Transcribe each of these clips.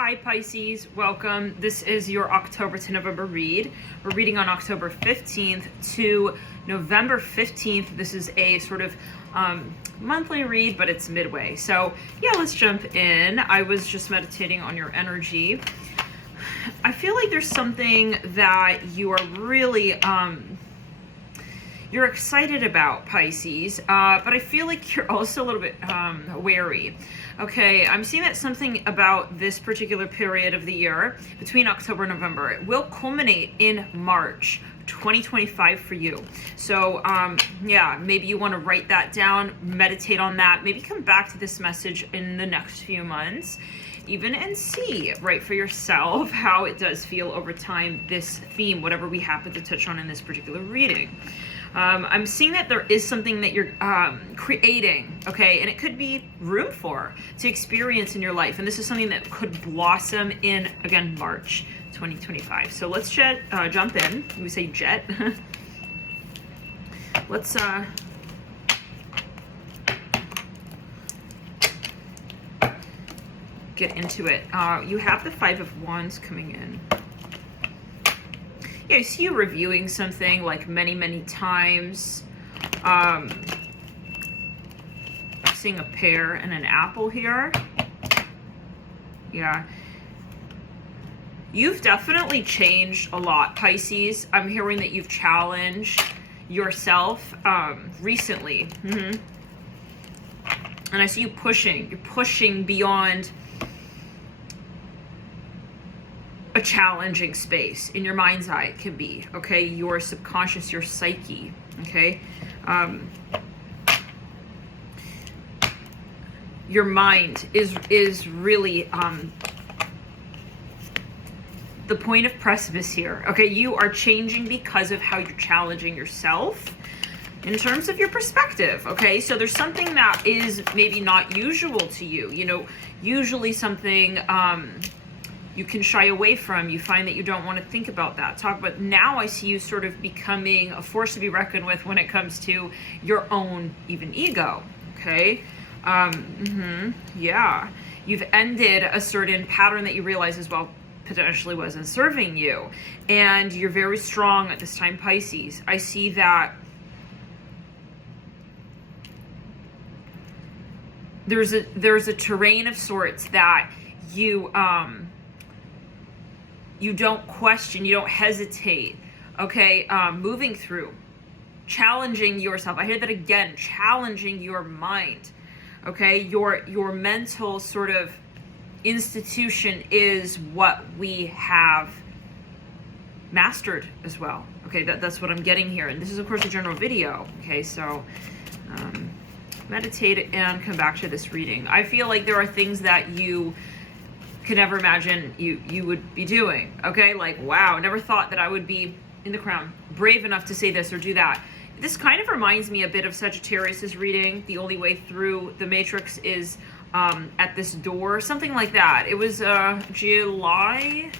Hi Pisces, welcome. This is your October to November read. We're reading on October 15th to November 15th. This is a sort of monthly read, but it's midway. So yeah, let's jump in. I was just meditating on your energy. I feel like there's something that you are really you're excited about, Pisces, but I feel like you're also a little bit wary. Okay, I'm seeing that something about this particular period of the year, between October and November, it will culminate in March 2025 for you. So yeah, maybe you want to write that down, meditate on that, maybe come back to this message in the next few months, even, and see, right, for yourself how it does feel over time, this theme, whatever we happen to touch on in this particular reading. I'm seeing that there is something that you're creating, okay, and it could be room for to experience in your life, and this is something that could blossom in, again, March 2025. So let's jump in. We say jet. Let's get into it. You have the Five of Wands coming in. Yeah, I see you reviewing something like many times. I'm seeing a pear and an apple here. Yeah. You've definitely changed a lot, Pisces. I'm hearing that you've challenged yourself recently. And I see you pushing. You're pushing beyond a challenging space in your mind's eye. It can be, okay, your subconscious, your psyche, okay. Your mind is really the point of precipice here, okay. You are changing because of how you're challenging yourself in terms of your perspective, okay. So there's something that is maybe not usual to you, you know, usually something you can shy away from. You find that you don't want to think about that, talk about. Now I see you sort of becoming a force to be reckoned with when it comes to your own even ego, okay. Yeah, you've ended a certain pattern that you realize as well potentially wasn't serving you, and you're very strong at this time, Pisces. I see that there's a terrain of sorts that you you don't question, you don't hesitate, okay, moving through, challenging yourself. I hear that again, challenging your mind, okay. Your mental sort of institution is what we have mastered as well, okay. That's what I'm getting here, and this is of course a general video, okay. So meditate and come back to this reading. I feel like there are things that you could never imagine you would be doing, okay. Like, wow, never thought that I would be in the crown, brave enough to say this or do that. This kind of reminds me a bit of Sagittarius's reading, the only way through the matrix is at this door, something like that. It was July.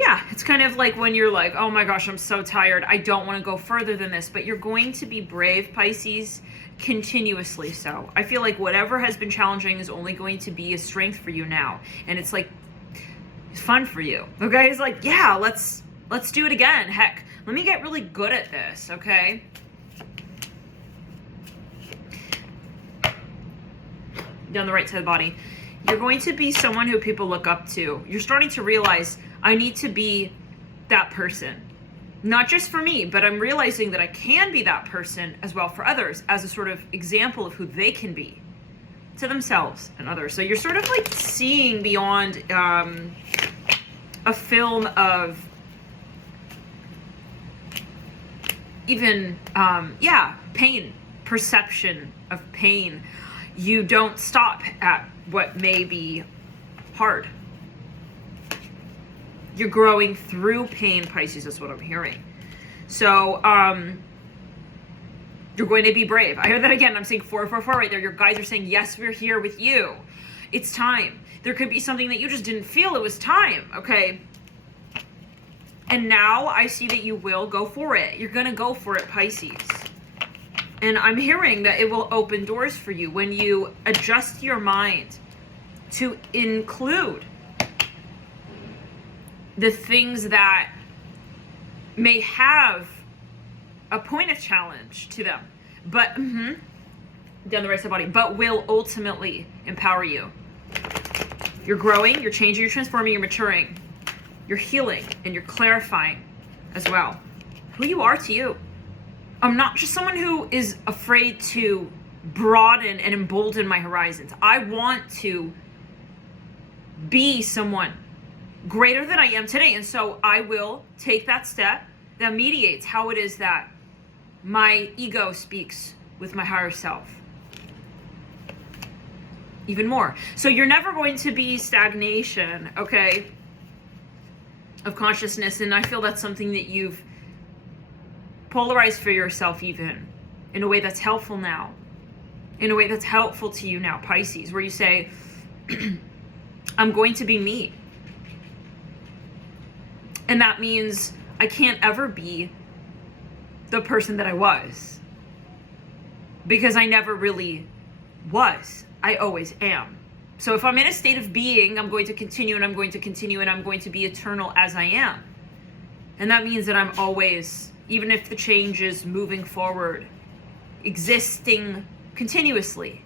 Yeah, it's kind of like when you're like, oh my gosh, I'm so tired, I don't want to go further than this, but you're going to be brave, Pisces, continuously so. I feel like whatever has been challenging is only going to be a strength for you now, and it's like it's fun for you, okay. It's like, yeah, let's do it again. Heck, let me get really good at this, okay. Down the right side of the body, you're going to be someone who people look up to. You're starting to realize, I need to be that person. Not just for me, but I'm realizing that I can be that person as well for others, as a sort of example of who they can be to themselves and others. So you're sort of like seeing beyond a film of even, yeah, pain, perception of pain. You don't stop at what may be hard. You're growing through pain, Pisces, is what I'm hearing. So, you're going to be brave. I hear that again. I'm saying 444 right there. Your guides are saying, yes, we're here with you. It's time. There could be something that you just didn't feel it was time, okay? And now I see that you will go for it. You're going to go for it, Pisces. And I'm hearing that it will open doors for you when you adjust your mind to include the things that may have a point of challenge to them, but down the right side body, but will ultimately empower you. You're growing, you're changing, you're transforming, you're maturing, you're healing, and you're clarifying as well who you are to you. I'm not just someone who is afraid to broaden and embolden my horizons. I want to be someone greater than I am today. And so I will take that step that mediates how it is that my ego speaks with my higher self even more. So you're never going to be stagnation, okay, of consciousness. And I feel that's something that you've polarized for yourself, even in a way that's helpful now, in a way that's helpful to you now, Pisces, where you say, I'm going to be me. And that means I can't ever be the person that I was, because I never really was. I always am. So if I'm in a state of being, I'm going to continue, and I'm going to continue, and I'm going to be eternal as I am. And that means that I'm always, even if the change is moving forward, existing continuously.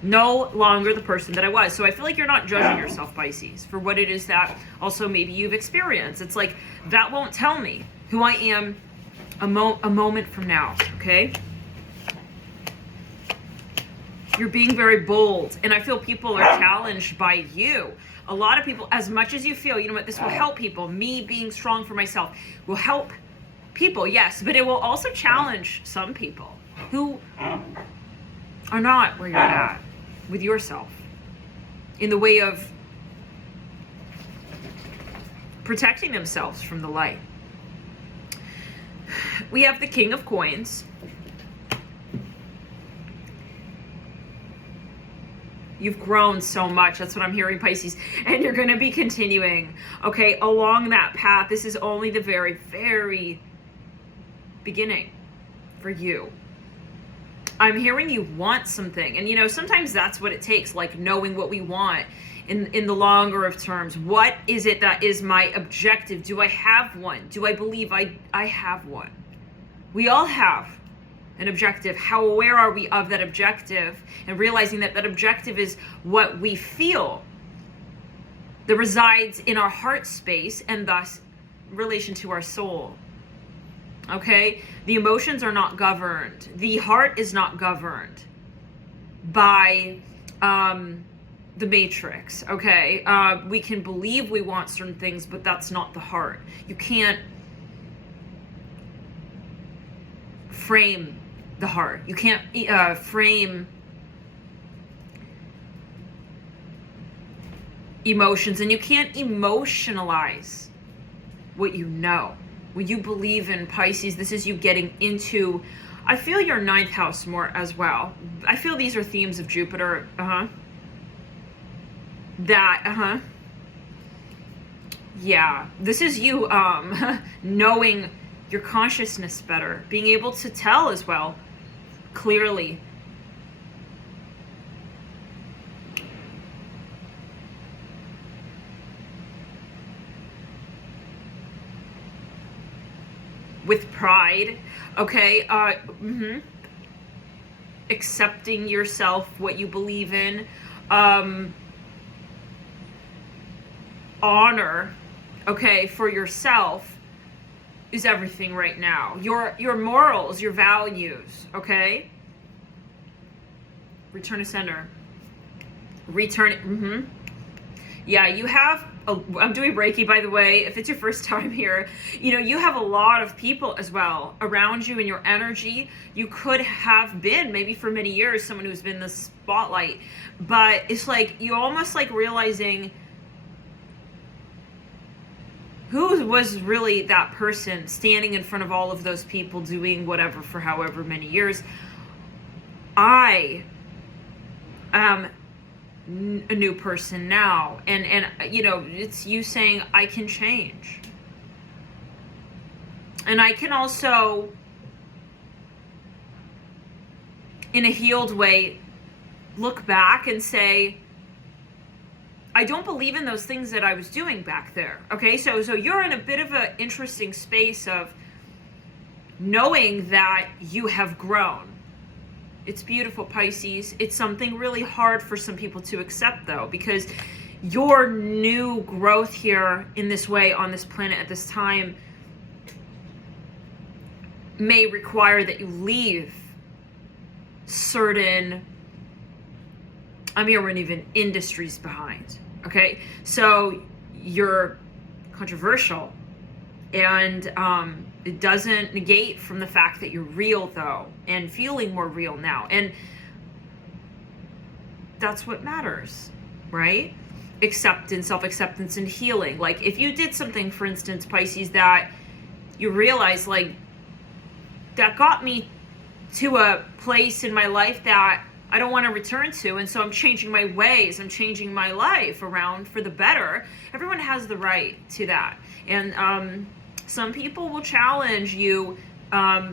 No longer the person that I was. So I feel like you're not judging yourself, Pisces, for what it is that also maybe you've experienced. It's like, that won't tell me who I am a moment from now, okay? You're being very bold, and I feel people are challenged by you. A lot of people, as much as you feel, you know what, this will help people. Me being strong for myself will help people, yes, but it will also challenge some people who are not where you're at with yourself in the way of protecting themselves from the light. We have the King of Coins. You've grown so much. That's what I'm hearing, Pisces. And you're going to be continuing, okay, along that path. This is only the very, very beginning for you. I'm hearing you want something. And, you know, sometimes that's what it takes, like knowing what we want in the longer of terms. What is it that is my objective? Do I have one? Do I believe I have one? We all have an objective. How aware are we of that objective, and realizing that that objective is what we feel that resides in our heart space, and thus relation to our soul. Okay? The emotions are not governed. The heart is not governed by the matrix. Okay? We can believe we want certain things, but that's not the heart. You can't frame the heart. You can't frame emotions, and you can't emotionalize what you know. What you believe in, Pisces, this is you getting into, I feel, your 9th house more as well. I feel these are themes of Jupiter. Yeah, this is you knowing your consciousness better, being able to tell as well clearly with pride, okay? Accepting yourself, what you believe in, honor, okay, for yourself is everything right now. Your morals, your values, okay? Return to center. Return, Yeah, you have, I'm doing Reiki, by the way, if it's your first time here. You know, you have a lot of people as well around you in your energy. You could have been, maybe for many years, someone who's been the spotlight. But it's like, you almost like realizing who was really that person standing in front of all of those people doing whatever for however many years. I am a new person now, and you know, it's you saying I can change, and I can also in a healed way look back and say, I don't believe in those things that I was doing back there. Okay, so you're in a bit of an interesting space of knowing that you have grown. It's beautiful, Pisces. It's something really hard for some people to accept, though, because your new growth here in this way on this planet at this time may require that you leave certain, I'm hearing even industries behind. Okay, so you're controversial, and it doesn't negate from the fact that you're real, though, and feeling more real now, and that's what matters, right? Acceptance, self-acceptance, and healing. Like, if you did something, for instance, Pisces, that you realize, like, that got me to a place in my life that I don't want to return to, and so I'm changing my ways, I'm changing my life around for the better. Everyone has the right to that. And some people will challenge you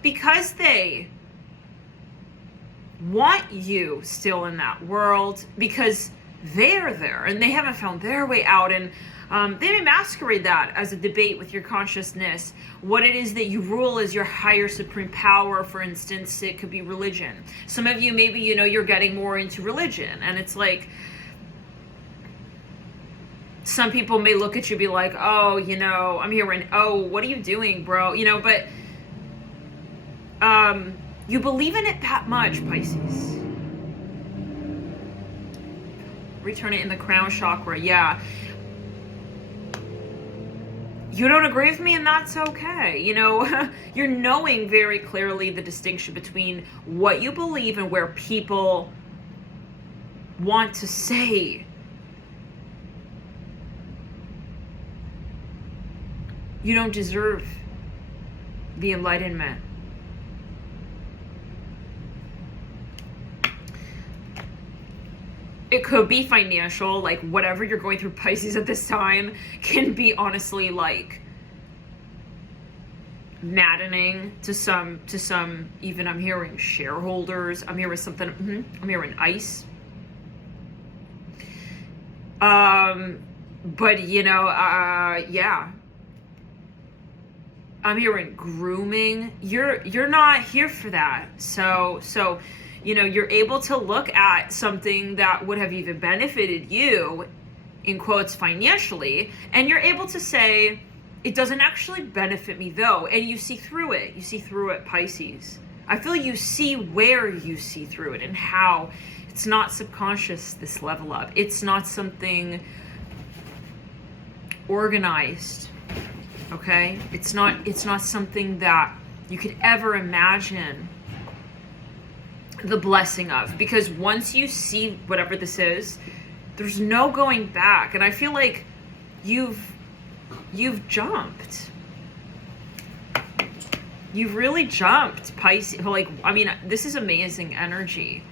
because they want you still in that world, because they're there and they haven't found their way out, and they may masquerade that as a debate with your consciousness, what it is that you rule as your higher supreme power. For instance, it could be religion. Some of you, maybe, you know, you're getting more into religion, and it's like, some people may look at you and be like, oh, you know, I'm here, and oh, what are you doing, bro? You know, but you believe in it that much, Pisces. Return it in the crown chakra, yeah. You don't agree with me, and that's okay. You know, you're knowing very clearly the distinction between what you believe and where people want to say you don't deserve the enlightenment. It could be financial, like whatever you're going through, Pisces, at this time can be honestly like maddening to some even, I'm hearing shareholders, I'm hearing something, I'm hearing ICE. But you know, yeah. I'm hearing grooming. You're not here for that. So you know, you're able to look at something that would have even benefited you, in quotes, financially, and you're able to say, it doesn't actually benefit me, though. And you see through it. You see through it, Pisces. I feel you see where you see through it and how it's not subconscious, this level up. It's not something organized, okay? It's not something that you could ever imagine the blessing of, because once you see whatever this is, there's no going back. And I feel like you've jumped. You've really jumped, Pisces. Like, I mean, this is amazing energy.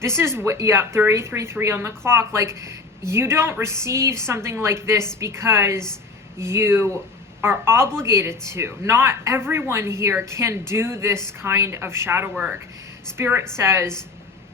This is what, yeah, 333 on the clock. Like, you don't receive something like this because you are obligated to. Not everyone here can do this kind of shadow work. Spirit says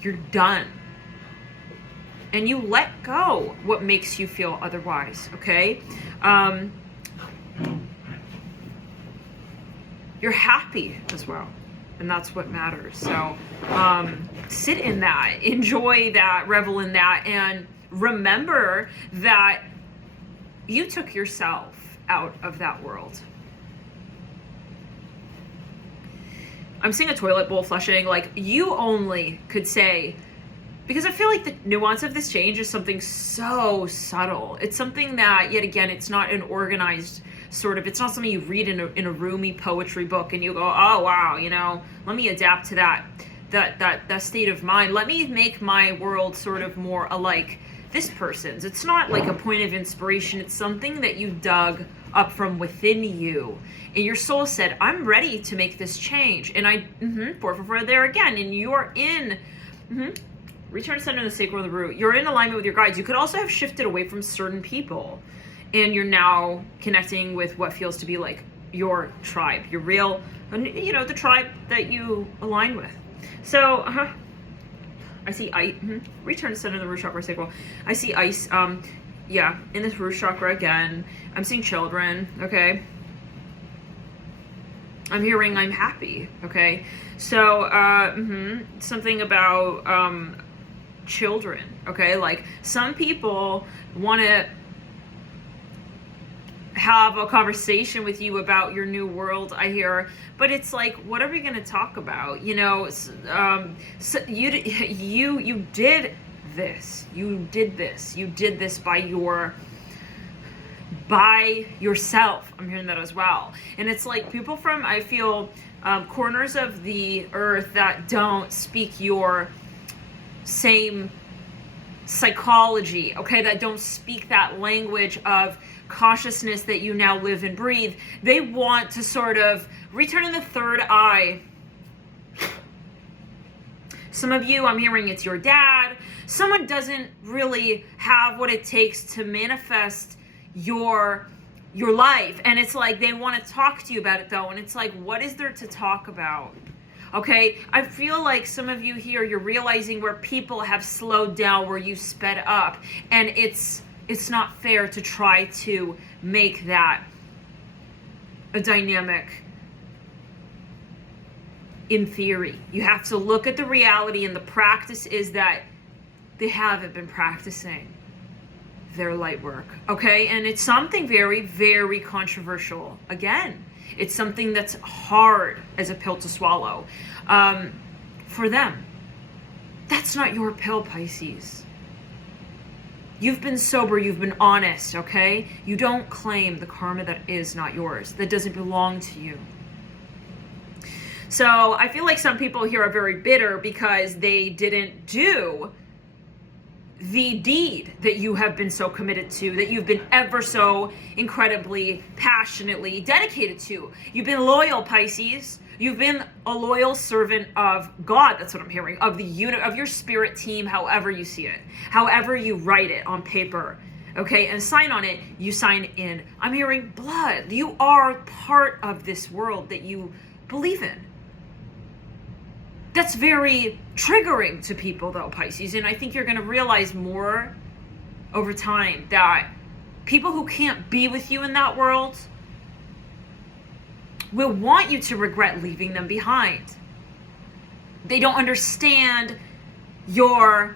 you're done, and you let go what makes you feel otherwise, okay? You're happy as well, and that's what matters. So sit in that, enjoy that, revel in that, and remember that you took yourself out of that world. I'm seeing a toilet bowl flushing. Like, you only could say, because I feel like the nuance of this change is something so subtle. It's something that, yet again, it's not an organized sort of, it's not something you read in a roomy poetry book and you go, oh wow, you know, let me adapt to that state of mind. Let me make my world sort of more alike this person's. It's not like a point of inspiration. It's something that you dug up from within you, and your soul said, I'm ready to make this change. And I 444 there again, and you're in return center in the sacral of the root. You're in alignment with your guides. You could also have shifted away from certain people, and you're now connecting with what feels to be like your tribe, your real, you know, the tribe that you align with. So I I see ice. Return to center of the root chakra sacral. I see ice. Yeah, in this root chakra again. I'm seeing children. Okay. I'm hearing I'm happy. Okay. So something about children. Okay, like some people want to have a conversation with you about your new world, I hear, but it's like, what are we going to talk about? You know, so you did this, you did this by yourself. I'm hearing that as well. And it's like people from, I feel, corners of the earth that don't speak your same psychology, okay, that don't speak that language of consciousness that you now live and breathe. They want to sort of return in the third eye. Some of you, I'm hearing it's your dad. Someone doesn't really have what it takes to manifest your life, and it's like they want to talk to you about it though, and it's like, what is there to talk about? Okay, I feel like some of you here, you're realizing where people have slowed down, where you sped up, and it's not fair to try to make that a dynamic in theory. You have to look at the reality, and the practice is that they haven't been practicing their light work, okay? And it's something very, very controversial. Again, it's something that's hard as a pill to swallow for them. That's not your pill, Pisces. You've been sober, you've been honest, okay? You don't claim the karma that is not yours, that doesn't belong to you. So I feel like some people here are very bitter because they didn't do the deed that you have been so committed to, that you've been ever so incredibly, passionately dedicated to. You've been loyal, Pisces. You've been a loyal servant of God. That's what I'm hearing. Of the unit, of your spirit team, however you see it, however you write it on paper, okay, and sign on it. You sign in. I'm hearing blood. You are part of this world that you believe in. That's very triggering to people though, Pisces, and I think you're going to realize more over time that people who can't be with you in that world will want you to regret leaving them behind. They don't understand your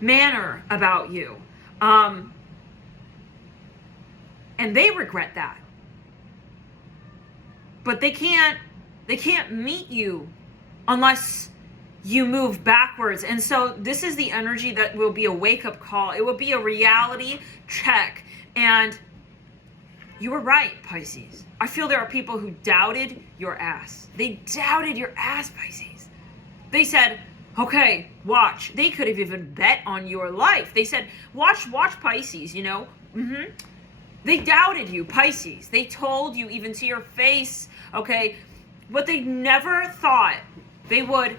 manner about you, and they regret that, but they can't meet you unless you move backwards. And so this is the energy that will be a wake-up call. It will be a reality check. And you were right, Pisces. I feel there are people who doubted your ass. They doubted your ass, Pisces. They said, okay, watch. They could have even bet on your life. They said, watch Pisces, you know. They doubted you, Pisces. They told you even to your face, okay, what they never thought they would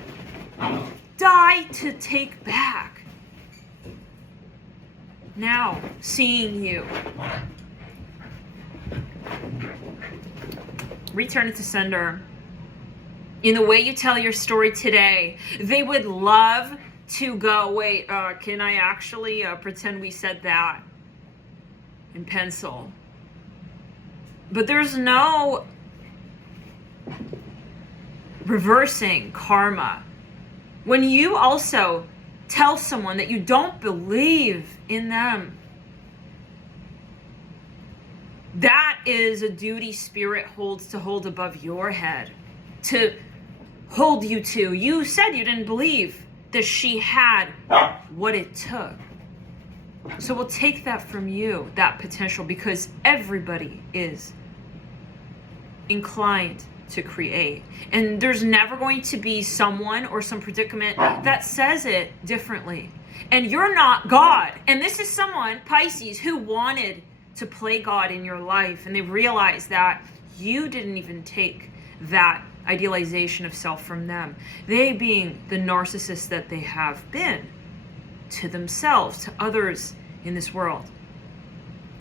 die to take back. Now, seeing you. Return it to sender. In the way you tell your story today, they would love to go, wait, can I actually pretend we said that in pencil? But there's no reversing karma. When you also tell someone that you don't believe in them, that is a duty spirit holds to hold above your head, to hold you to. You said you didn't believe that she had what it took. So we'll take that from you, that potential, because everybody is inclined to create. And there's never going to be someone or some predicament that says it differently. And you're not God. And this is someone, Pisces, who wanted to play God in your life. And they realized that you didn't even take that idealization of self from them. They being the narcissists that they have been to themselves, to others in this world,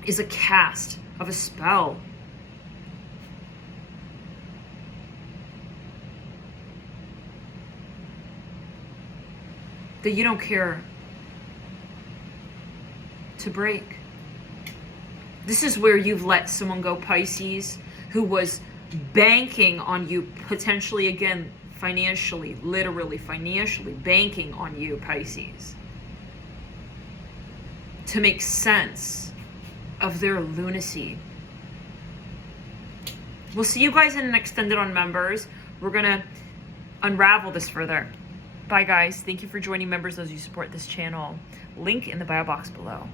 is a cast of a spell. that you don't care to break. This is where you've let someone go, Pisces, who was banking on you, potentially, again, financially, literally financially banking on you, Pisces, to make sense of their lunacy. We'll see you guys in an extended on members. We're gonna unravel this further. Bye guys. Thank you for joining members, those who support this channel. Link in the bio box below.